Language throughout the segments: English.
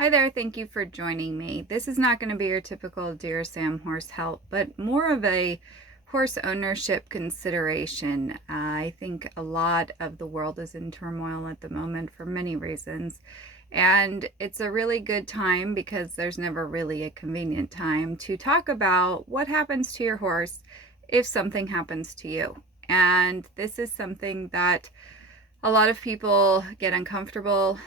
Hi there, thank you for joining me. This is not going to be your typical Dear Sam horse help, but more of a horse ownership consideration. I think a lot of the world is in turmoil at the moment for many reasons, and it's a really good time because there's never really a convenient time to talk about what happens to your horse if something happens to you. And this is something that a lot of people get uncomfortable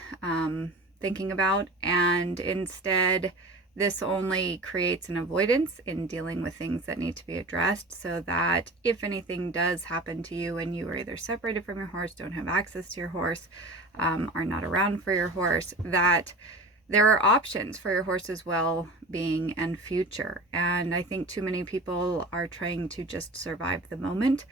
thinking about, and instead, this only creates an avoidance in dealing with things that need to be addressed so that if anything does happen to you and you are either separated from your horse, don't have access to your horse, are not around for your horse, that there are options for your horse's well-being and future. And I think too many people are trying to just survive the moment,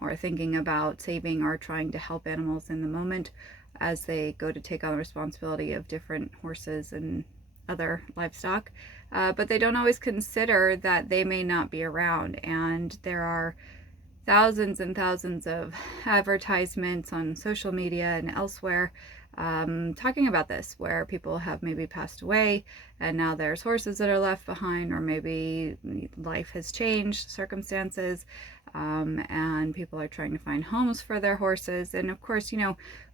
or thinking about saving or trying to help animals in the moment as they go to take on the responsibility of different horses and other livestock. But they don't always consider that they may not be around, and there are thousands and thousands of advertisements on social media and elsewhere talking about this, where people have maybe passed away and now there's horses that are left behind, or maybe life has changed, circumstances, and people are trying to find homes for their horses. And of course,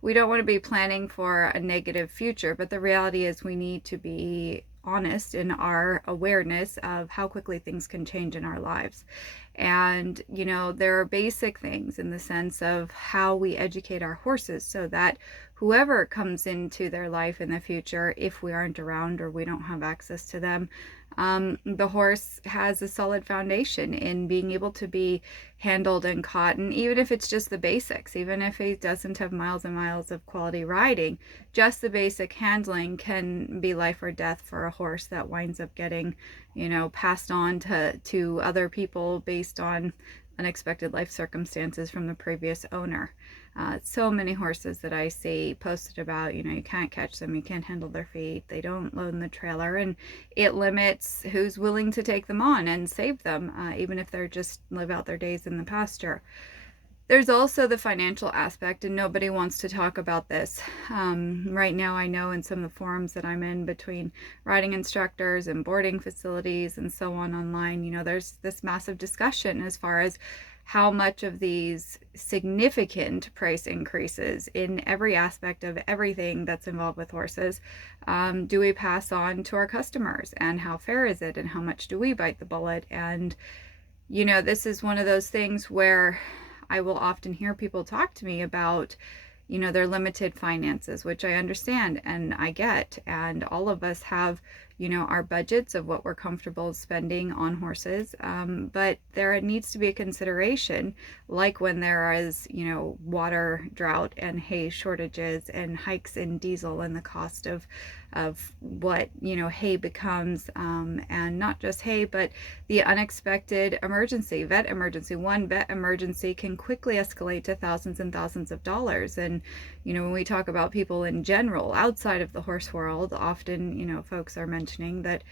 we don't want to be planning for a negative future, but the reality is we need to be honest in our awareness of how quickly things can change in our lives. And, there are basic things in the sense of how we educate our horses so that whoever comes into their life in the future, if we aren't around or we don't have access to them, the horse has a solid foundation in being able to be handled and caught. And even if it's just the basics, even if he doesn't have miles and miles of quality riding, just the basic handling can be life or death for a horse that winds up getting, passed on to other people based on unexpected life circumstances from the previous owner. So many horses that I see posted about, you can't catch them, you can't handle their feet, they don't load in the trailer, and it limits who's willing to take them on and save them, even if they're just live out their days in the pasture. There's also the financial aspect, and nobody wants to talk about this. Right now, I know in some of the forums that I'm in between riding instructors and boarding facilities and so on online, there's this massive discussion as far as how much of these significant price increases in every aspect of everything that's involved with horses do we pass on to our customers, and how fair is it, and how much do we bite the bullet? And this is one of those things where I will often hear people talk to me about, their limited finances, which I understand and I get. And all of us have, our budgets of what we're comfortable spending on horses. But there needs to be a consideration, like when there is, water drought and hay shortages and hikes in diesel and the cost of what hay becomes, and not just hay, but the unexpected emergency, vet emergency. One vet emergency can quickly escalate to thousands and thousands of dollars. And when we talk about people in general outside of the horse world, often folks are mentioning that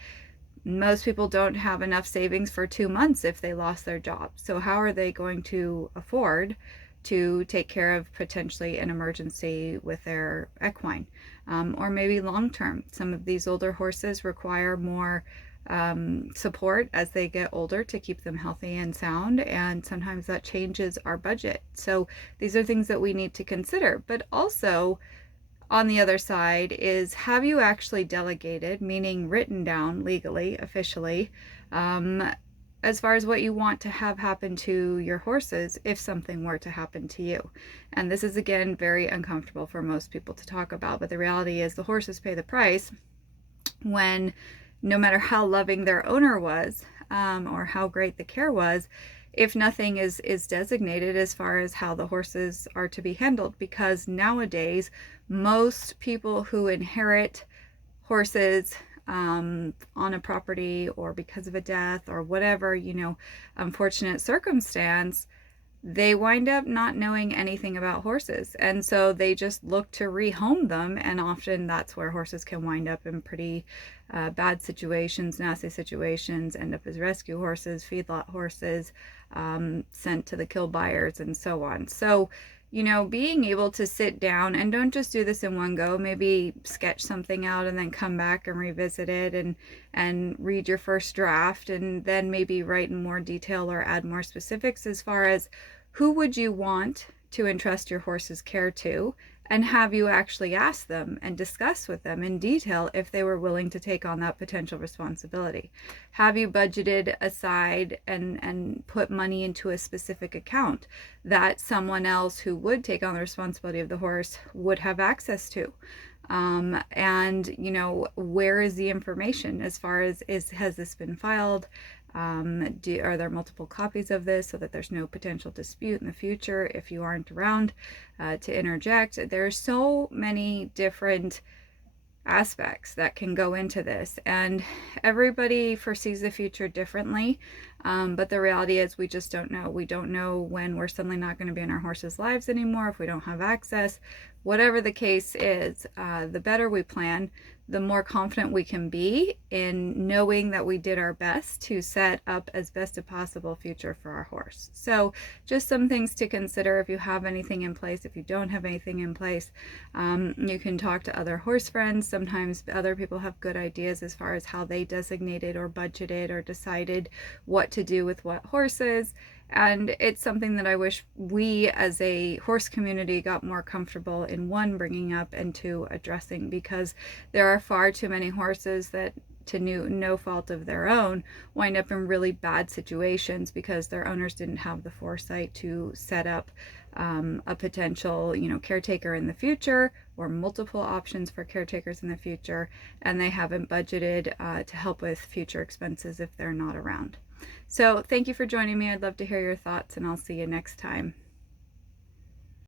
most people don't have enough savings for 2 months if they lost their job. So how are they going to afford to take care of potentially an emergency with their equine? Or maybe long term, some of these older horses require more support as they get older to keep them healthy and sound, and sometimes that changes our budget. So these are things that we need to consider. But also, on the other side is, have you actually delegated, meaning written down legally, officially, as far as what you want to have happen to your horses if something were to happen to you? And this is, again, very uncomfortable for most people to talk about, but the reality is the horses pay the price when, no matter how loving their owner was, or how great the care was, if nothing is designated as far as how the horses are to be handled. Because nowadays, most people who inherit horses on a property, or because of a death or whatever, unfortunate circumstance, they wind up not knowing anything about horses. And so they just look to rehome them. And often that's where horses can wind up in pretty bad situations, nasty situations, end up as rescue horses, feedlot horses, sent to the kill buyers, and so on. So being able to sit down, and don't just do this in one go, maybe sketch something out and then come back and revisit it and read your first draft, and then maybe write in more detail or add more specifics as far as who would you want to entrust your horse's care to, and have you actually ask them and discuss with them in detail if they were willing to take on that potential responsibility. Have you budgeted aside and put money into a specific account that someone else who would take on the responsibility of the horse would have access to? And where is the information as far as has this been filed? Are there multiple copies of this so that there's no potential dispute in the future if you aren't around to interject? There are so many different aspects that can go into this, and everybody foresees the future differently, but the reality is we just don't know. We don't know when we're suddenly not going to be in our horses' lives anymore, if we don't have access. Whatever the case is, the better we plan, the more confident we can be in knowing that we did our best to set up as best a possible future for our horse. So just some things to consider if you have anything in place. If you don't have anything in place, you can talk to other horse friends. Sometimes other people have good ideas as far as how they designated or budgeted or decided what to do with what horses. And it's something that I wish we as a horse community got more comfortable in, one, bringing up, and two, addressing, because there are far too many horses that, to no fault of their own, wind up in really bad situations because their owners didn't have the foresight to set up a potential, caretaker in the future, or multiple options for caretakers in the future, and they haven't budgeted to help with future expenses if they're not around. So thank you for joining me. I'd love to hear your thoughts, and I'll see you next time.